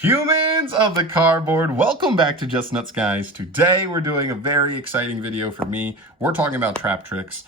Humans of the cardboard, welcome back to Just Nuts, guys. Today we're doing a very exciting video for me. We're talking about TRAPTRIX.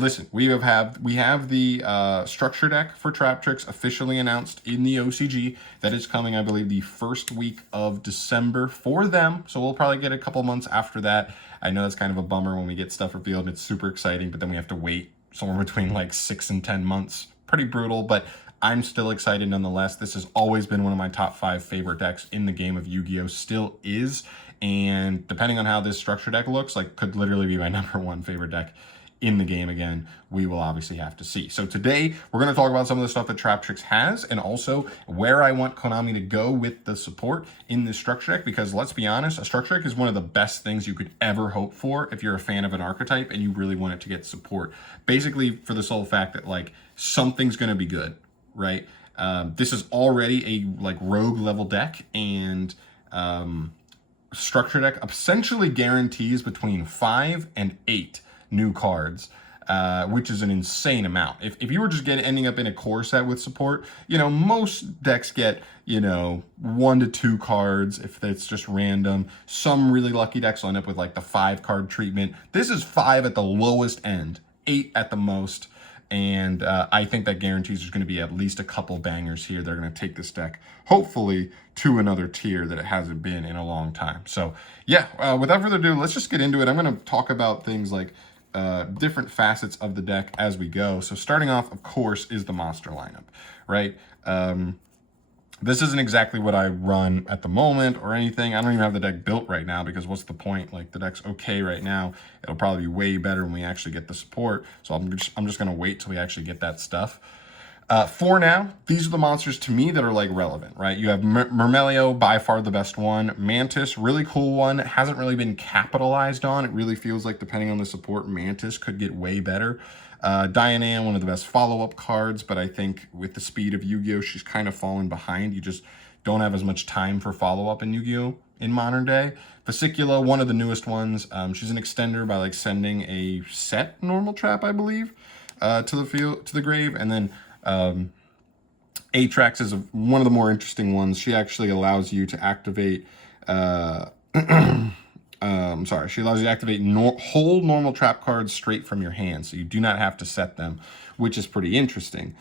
Listen, we have the structure deck for TRAPTRIX officially announced in the OCG. That is coming, I believe, the first week of December for them. So we'll probably get a couple months after that. I know that's kind of a bummer when we get stuff revealed and it's super exciting, but then we have to wait somewhere between like 6 and 10 months. Pretty brutal, but I'm still excited nonetheless. This has always been one of my top 5 favorite decks in the game of Yu-Gi-Oh! Still is, and depending on how this structure deck looks, like, could literally be my #1 favorite deck in the game again. We will obviously have to see. So today, we're going to talk about some of the stuff that TRAPTRIX has, and also where I want Konami to go with the support in this structure deck, because let's be honest, a structure deck is one of the best things you could ever hope for if you're a fan of an archetype and you really want it to get support. Basically, for the sole fact that, like, something's going to be good, right? This is already a like rogue level deck, and structure deck essentially guarantees between 5 and 8 new cards, which is an insane amount. If you were just ending up in a core set with support, you know, most decks get, you know, 1 to 2 cards if it's just random. Some really lucky decks will end up with like the 5 card treatment. This is 5 at the lowest end, 8 at the most. And I think that guarantees there's going to be at least a couple bangers here. They're going to take this deck, hopefully, to another tier that it hasn't been in a long time. So, yeah, without further ado, let's just get into it. I'm going to talk about things like different facets of the deck as we go. So starting off, of course, is the monster lineup, right? This isn't exactly what I run at the moment or anything. I don't even have the deck built right now because what's the point? Like, the deck's okay right now. It'll probably be way better when we actually get the support. So I'm just going to wait till we actually get that stuff. For now, these are the monsters to me that are like relevant, right? You have Mermelio, by far the best one. Mantis, really cool one. Hasn't really been capitalized on. It really feels like, depending on the support, Mantis could get way better. Diana, one of the best follow-up cards, but I think with the speed of Yu-Gi-Oh! She's kind of fallen behind. You just don't have as much time for follow-up in Yu-Gi-Oh! In modern day. Vesicula, one of the newest ones. She's an extender by like sending a set normal trap, I believe, to the grave, and then TRAPTRIX is one of the more interesting ones. She actually allows you to activate she allows you to activate whole normal trap cards straight from your hand, so you do not have to set them, which is pretty interesting.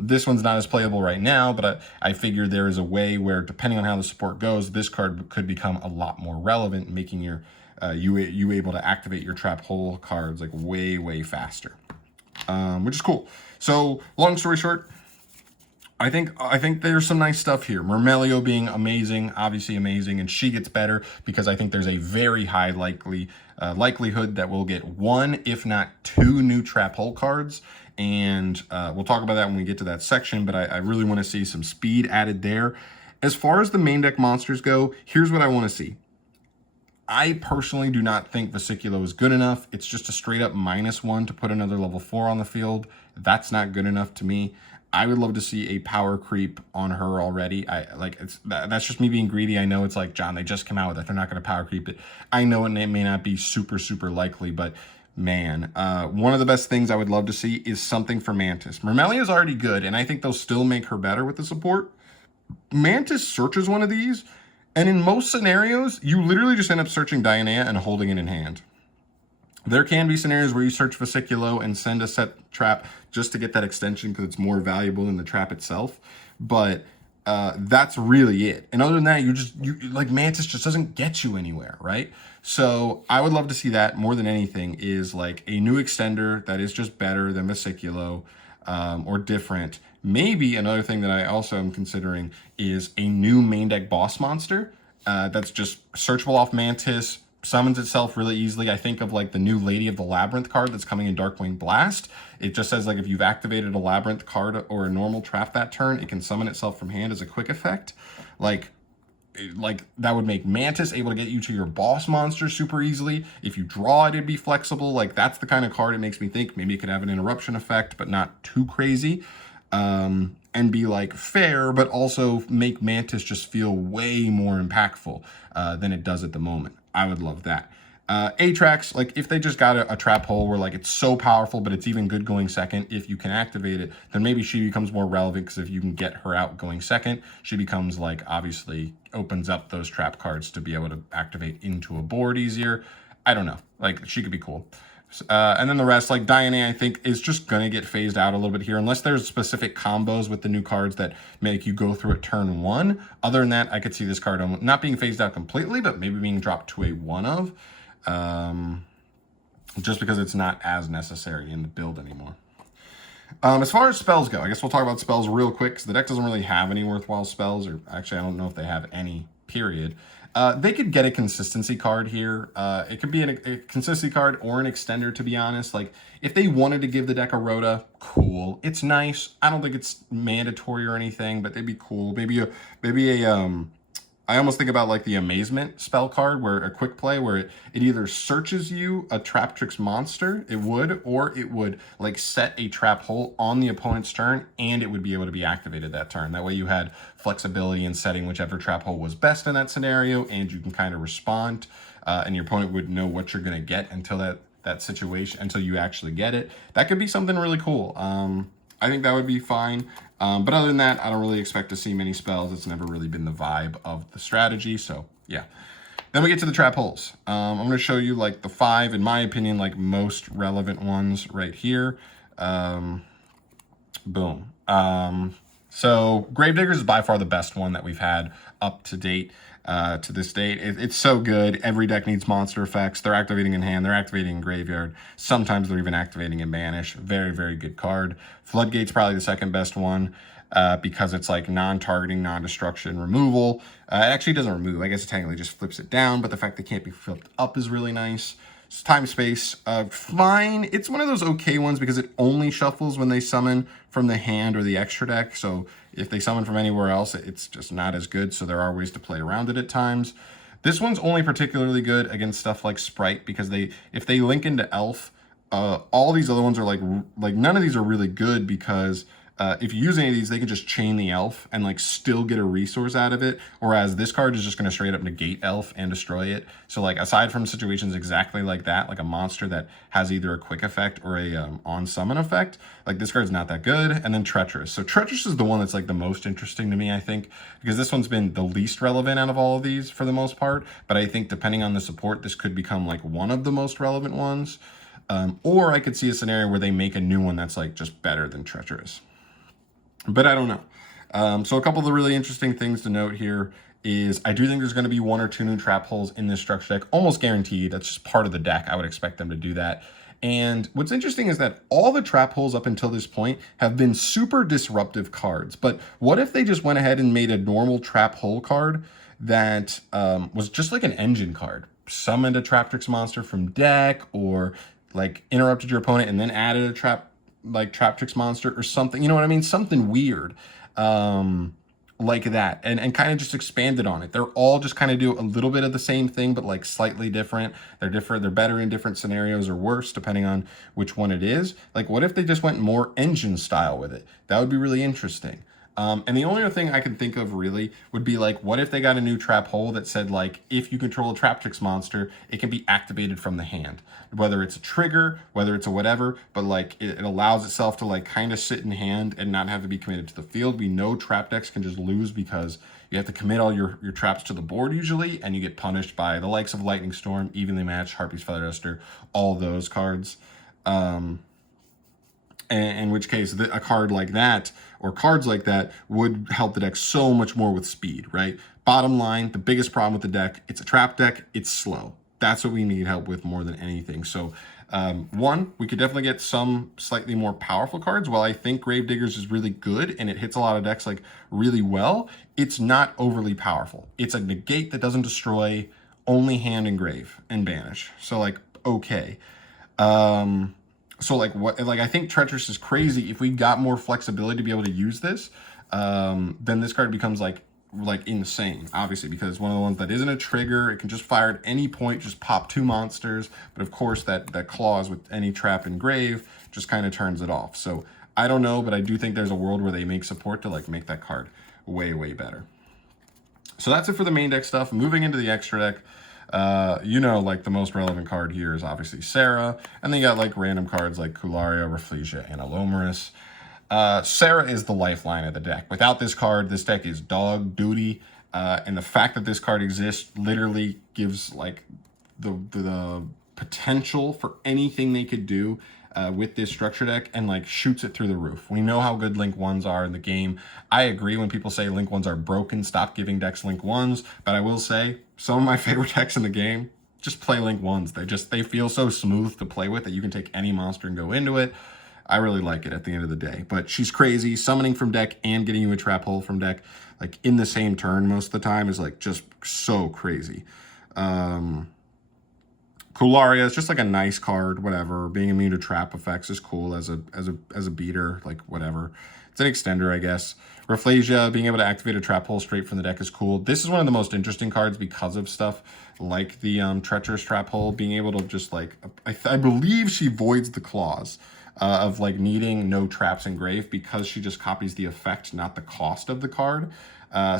This one's not as playable right now, but I figure there is a way where, depending on how the support goes, this card could become a lot more relevant, making your you able to activate your trap whole cards like way faster, which is cool. So long story short, I think there's some nice stuff here. Mermelio being amazing, obviously amazing, and she gets better because I think there's a very high likelihood that we'll get 1, if not 2 new trap hole cards. And we'll talk about that when we get to that section, but I really want to see some speed added there. As far as the main deck monsters go, here's what I want to see. I personally do not think Vesicula is good enough. It's just a straight up -1 to put another level 4 on the field. That's not good enough to me. I would love to see a power creep on her already. That's just me being greedy. I know it's like, John, they just came out with it. They're not going to power creep it. I know it may not be super likely, but man, one of the best things I would love to see is something for Mantis. Mermelia is already good, and I think they'll still make her better with the support. Mantis searches one of these, and in most scenarios, you literally just end up searching Diana and holding it in hand. There can be scenarios where you search Vesicula and send a set trap just to get that extension because it's more valuable than the trap itself. But that's really it. And other than that, you like, Mantis just doesn't get you anywhere, right? So I would love to see that more than anything, is like a new extender that is just better than Vesicula, or different. Maybe another thing that I also am considering is a new main deck boss monster that's just searchable off Mantis, summons itself really easily. I think of like the new Lady of the Labyrinth card that's coming in Darkwing Blast. It just says, like, if you've activated a Labyrinth card or a normal trap that turn, it can summon itself from hand as a quick effect. Like that would make Mantis able to get you to your boss monster super easily. If you draw it, it'd be flexible. Like, that's the kind of card it makes me think maybe it could have an interruption effect, but not too crazy. And be like fair, but also make Mantis just feel way more impactful than it does at the moment. I would love that. TRAPTRIX, like if they just got a trap hole where like it's so powerful, but it's even good going second, if you can activate it, then maybe she becomes more relevant, because if you can get her out going second, she becomes like, obviously opens up those trap cards to be able to activate into a board easier. I don't know, like she could be cool. And then the rest, like Diane, I think is just going to get phased out a little bit here, unless there's specific combos with the new cards that make you go through it turn one. Other than that, I could see this card not being phased out completely, but maybe being dropped to a one of, just because it's not as necessary in the build anymore. As far as spells go, I guess we'll talk about spells real quick, because the deck doesn't really have any worthwhile spells, or actually I don't know if they have any, period. They could get a consistency card here. It could be a consistency card or an extender, to be honest. Like, if they wanted to give the deck a Rhoda, cool. It's nice. I don't think it's mandatory or anything, but they'd be cool. Maybe I almost think about like the Amazement spell card, where a quick play where it either searches you a TRAPTRIX monster, it would, or it would like set a trap hole on the opponent's turn, and it would be able to be activated that turn. That way you had flexibility in setting whichever trap hole was best in that scenario, and you can kind of respond, and your opponent would know what you're going to get until that situation, until you actually get it. That could be something really cool. I think that would be fine. But other than that, I don't really expect to see many spells. It's never really been the vibe of the strategy. So yeah. Then we get to the trap holes. I'm going to show you like the 5, in my opinion, like most relevant ones right here. Boom. So Gravediggers is by far the best one that we've had up to date. To this date, it's so good. Every deck needs monster effects. They're activating in hand, they're activating in graveyard. Sometimes they're even activating in banish. Very, very good card. Floodgate's probably the second best one, because it's like non-targeting, non-destruction, removal. It actually doesn't remove. I guess it technically just flips it down, but the fact they can't be flipped up is really nice. Time Space, fine. It's one of those okay ones because it only shuffles when they summon from the hand or the extra deck. So if they summon from anywhere else, it's just not as good. So there are ways to play around it at times. This one's only particularly good against stuff like Sprite, because if they link into Elf, all these other ones are like none of these are really good, because if you use any of these, they can just chain the Elf and like still get a resource out of it. Whereas this card is just going to straight up negate Elf and destroy it. So like, aside from situations exactly like that, like a monster that has either a quick effect or a on summon effect, like this card's not that good. And then Treacherous. So Treacherous is the one that's like the most interesting to me, I think, because this one's been the least relevant out of all of these for the most part. But I think depending on the support, this could become like one of the most relevant ones. Or I could see a scenario where they make a new one that's like just better than Treacherous. But I don't know. So a couple of the really interesting things to note here is I do think there's going to be 1 or 2 new trap holes in this structure deck, almost guaranteed. That's just part of the deck. I would expect them to do that. And what's interesting is that all the trap holes up until this point have been super disruptive cards. But what if they just went ahead and made a normal trap hole card that was just like an engine card? Summoned a TRAPTRIX monster from deck, or like interrupted your opponent and then added a TRAPTRIX monster or something, you know what I mean? Something weird like that, and kind of just expanded on it. They're all just kind of do a little bit of the same thing, but like slightly different. They're better in different scenarios, or worse, depending on which one it is. Like, what if they just went more engine style with it? That would be really interesting. And the only other thing I can think of really would be like, what if they got a new trap hole that said like, if you control a TRAPTRIX monster, it can be activated from the hand, whether it's a trigger, whether it's a whatever, but like it allows itself to like kind of sit in hand and not have to be committed to the field. We know trap decks can just lose because you have to commit all your traps to the board usually, and you get punished by the likes of Lightning Storm, Evenly Matched, Harpy's Feather Duster, all those cards. In which case, a card like that, or cards like that, would help the deck so much more with speed, right? Bottom line, the biggest problem with the deck, it's a trap deck, it's slow. That's what we need help with more than anything. So, one, we could definitely get some slightly more powerful cards. While I think Gravediggers is really good and it hits a lot of decks like really well, it's not overly powerful. It's a negate that doesn't destroy, only hand and grave and banish. So like, okay. So like I think Treacherous is crazy. If we got more flexibility to be able to use this, then this card becomes like insane, obviously, because it's one of the ones that isn't a trigger. It can just fire at any point, just pop 2 monsters. But of course, that clause with any trap and grave just kind of turns it off. So I don't know, but I do think there's a world where they make support to like make that card way, way better. So that's it for the main deck stuff. Moving into the extra deck. You know, like the most relevant card here is obviously Sarah, and then you got like random cards like Kularia, Rafflesia, and Alomaris. Sarah is the lifeline of the deck. Without this card, this deck is dog duty, and the fact that this card exists literally gives like the potential for anything they could do with this structure deck, and like shoots it through the roof. We know how good Link 1s are in the game. I agree when people say Link 1s are broken, stop giving decks Link 1s, but I will say some of my favorite decks in the game just play Link 1s. They feel so smooth to play with that you can take any monster and go into it. I really like it at the end of the day. But she's crazy. Summoning from deck and getting you a trap hole from deck, like in the same turn most of the time, is like just so crazy. Kularia is just like a nice card, whatever. Being immune to trap effects is cool as a beater, like whatever. It's an extender, I guess. Rafflesia, being able to activate a trap hole straight from the deck is cool. This is one of the most interesting cards because of stuff like the treacherous trap hole. Being able to just like, I believe she voids the clause of like needing no traps in grave because she just copies the effect, not the cost of the card.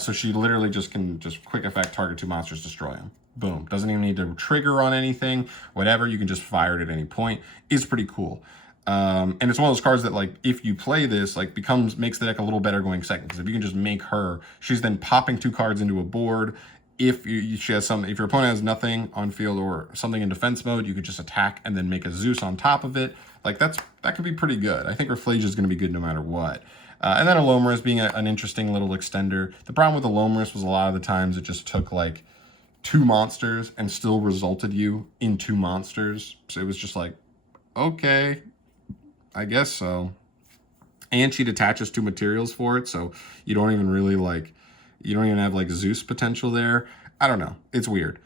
So she literally just can just quick effect target 2 monsters, destroy them. Boom. Doesn't even need to trigger on anything. Whatever, you can just fire it at any point. Is pretty cool. And it's one of those cards that, like, if you play this, like, makes the deck a little better going second. Because if you can just make her, she's then popping 2 cards into a board. If she has if your opponent has nothing on field or something in defense mode, you could just attack and then make a Zeus on top of it. Like, that could be pretty good. I think Rafflesia is going to be good no matter what. And then Alomaris being an interesting little extender. The problem with Alomaris was a lot of the times it just took, like, 2 monsters and still resulted you in 2 monsters. So it was just like, okay, I guess so. And she detaches 2 materials for it, so you don't even really like, you don't even have like Zeus potential there. I don't know. It's weird.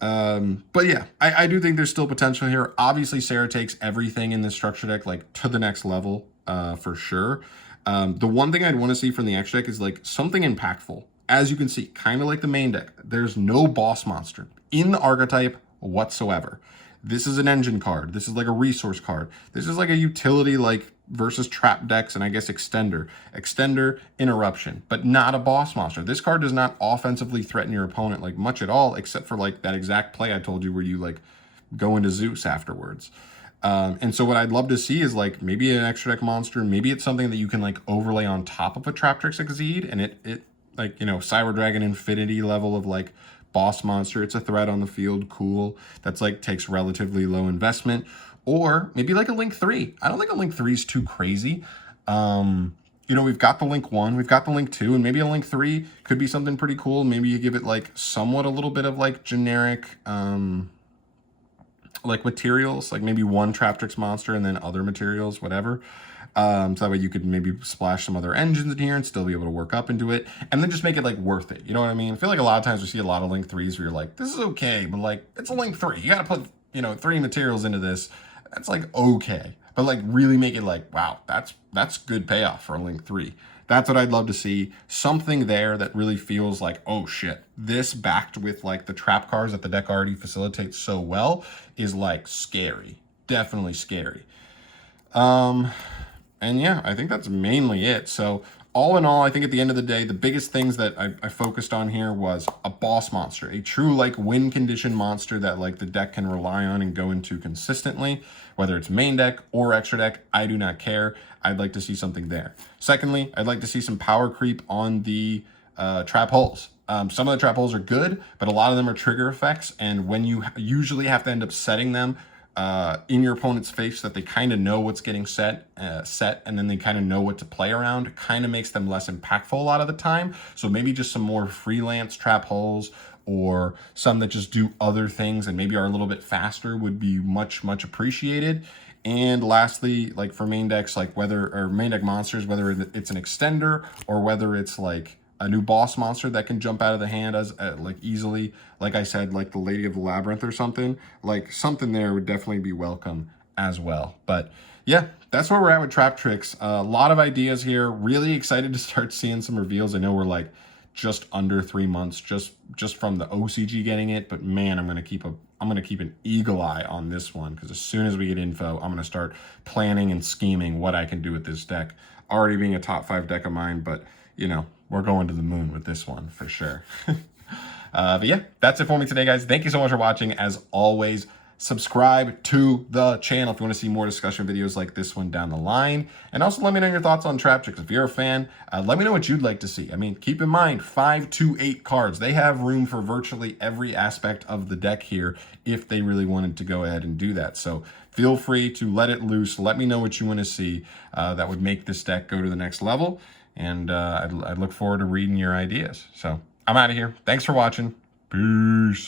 But yeah, I do think there's still potential here. Obviously, Sarah takes everything in this structure deck like to the next level, for sure. The one thing I'd want to see from the extra deck is like something impactful. As you can see, kind of like the main deck, there's no boss monster in the archetype whatsoever. This is an engine card. This is like a resource card. This is like a utility like versus trap decks and I guess extender. Extender, interruption, but not a boss monster. This card does not offensively threaten your opponent like much at all, except for like that exact play I told you where you like go into Zeus afterwards. And so what I'd love to see is like maybe an extra deck monster. Maybe it's something that you can like overlay on top of a TRAPTRIX Exceed, and it like, you know, Cyber Dragon Infinity level of like boss monster. It's a threat on the field. Cool. That's like takes relatively low investment. Or maybe like a Link 3. I don't think a Link 3 is too crazy. You know, we've got the Link 1, we've got the Link 2, and maybe a Link 3 could be something pretty cool. Maybe you give it like somewhat a little bit of like generic like materials, like maybe 1 TRAPTRIX monster and then other materials, whatever. So that way you could maybe splash some other engines in here and still be able to work up into it, and then just make it like worth it. You know what I mean? I feel like a lot of times we see a lot of Link 3s where you're like, this is okay, but like it's a Link 3. You gotta put, you know, 3 materials into this. That's like okay. But like really make it like, wow, that's good payoff for a Link 3. That's what I'd love to see. Something there that really feels like, oh shit, this backed with like the trap cards that the deck already facilitates so well is like scary. Definitely scary. And yeah, I think that's mainly it. So all in all, I think at the end of the day, the biggest things that I focused on here was a boss monster, a true like win condition monster that like the deck can rely on and go into consistently, whether it's main deck or extra deck, I do not care. I'd like to see something there. Secondly, I'd like to see some power creep on the trap holes. Some of the trap holes are good, but a lot of them are trigger effects, and when you usually have to end up setting them in your opponent's face that they kind of know what's getting set, and then they kind of know what to play around, kind of makes them less impactful a lot of the time. So maybe just some more freelance trap holes or some that just do other things and maybe are a little bit faster would be much, much appreciated. And lastly, like for main decks, like main deck monsters, whether it's an extender or whether it's like a new boss monster that can jump out of the hand as like easily, like I said, like the Lady of the Labyrinth or something, like something there would definitely be welcome as well. But yeah, that's where we're at with TRAPTRIX. A lot of ideas here. Really excited to start seeing some reveals. I know we're like just under 3 months just from the OCG getting it, but man, I'm gonna keep an eagle eye on this one, because as soon as we get info, I'm gonna start planning and scheming what I can do with this deck. Already being a top 5 deck of mine, but you know, we're going to the moon with this one for sure. But yeah, that's it for me today, guys. Thank you so much for watching. As always, subscribe to the channel if you want to see more discussion videos like this one down the line. And also let me know your thoughts on TRAPTRIX. If you're a fan, let me know what you'd like to see. I mean, keep in mind, 5 to 8 cards. They have room for virtually every aspect of the deck here if they really wanted to go ahead and do that. So feel free to let it loose. Let me know what you want to see that would make this deck go to the next level. And I'd look forward to reading your ideas. So I'm out of here. Thanks for watching. Peace.